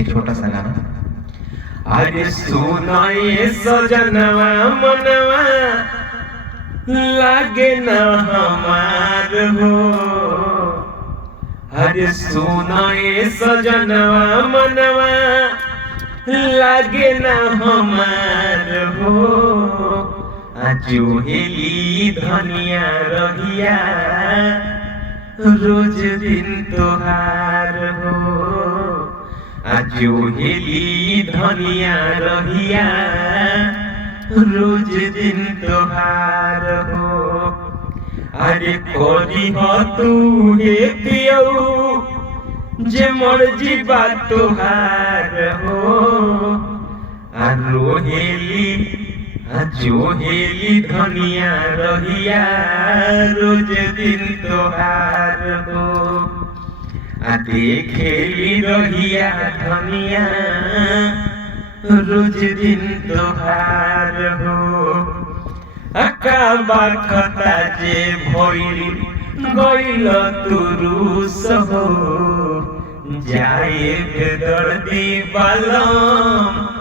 एक छोटा सा गाना। अरे सुनो ये सजनवा मनवा लागे ना हमार हो, अरे सुनो ये सजनवा मनवा लागे ना हमार हो, जोहेली धनिया रहिया रोज दिन तोहार हो, जोहेली धनिया रहिया रोज दिन तोहार हो। अरे कोरी हो तू हे पियऊ जे मर्जी बात तोहार हो, रोहेली जोहेली धनिया रहिया रोज दिन तोहार हो, देखेली रहिया धनिया रोज दिन तोहार हो। अका बाखता जे भइल गइल तुरुस हो, जाए दर्दी बालम